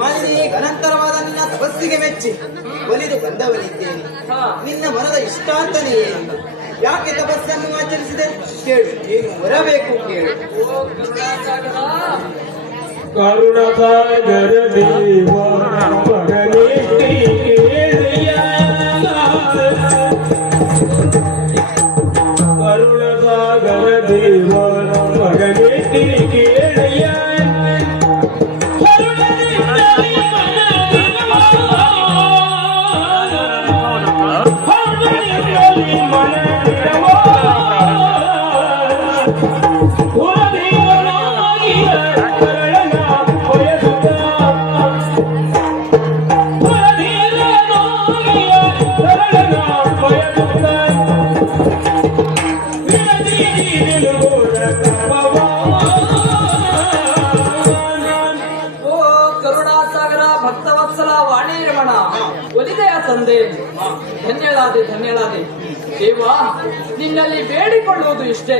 ಮಾಲಿನಿ ಅನಂತರವಾದ ನಿನ್ನ ತಪಸ್ಸಿಗೆ ಮೆಚ್ಚಿ ಒಲಿದು ಬಂದವನಿದ್ದೇನೆ. ನಿನ್ನ ಮನದ ಇಷ್ಟಾಂತನೇ ಏನು? ಯಾಕೆ ತಪಸ್ಸನ್ನು ಆಚರಿಸಿದೆ ಕೇಳು, ಏನು ಹೊರಬೇಕು ಕೇಳು. ಕರುಣಸಾಗರ ದೇವ ಮಗನೇ ಕೇಳಿಯ, ಕರುಣಸಾಗರ ದೇವ ಮಗನೇ ಕೇಳಿಯ, ತಂದೆ ಧನ್ಯಳಾದೆ ಧನ್ಯಳಾದೆ ದೇವ. ನಿನ್ನಲ್ಲಿ ಬೇಡಿಕೊಳ್ಳುವುದು ಇಷ್ಟೇ,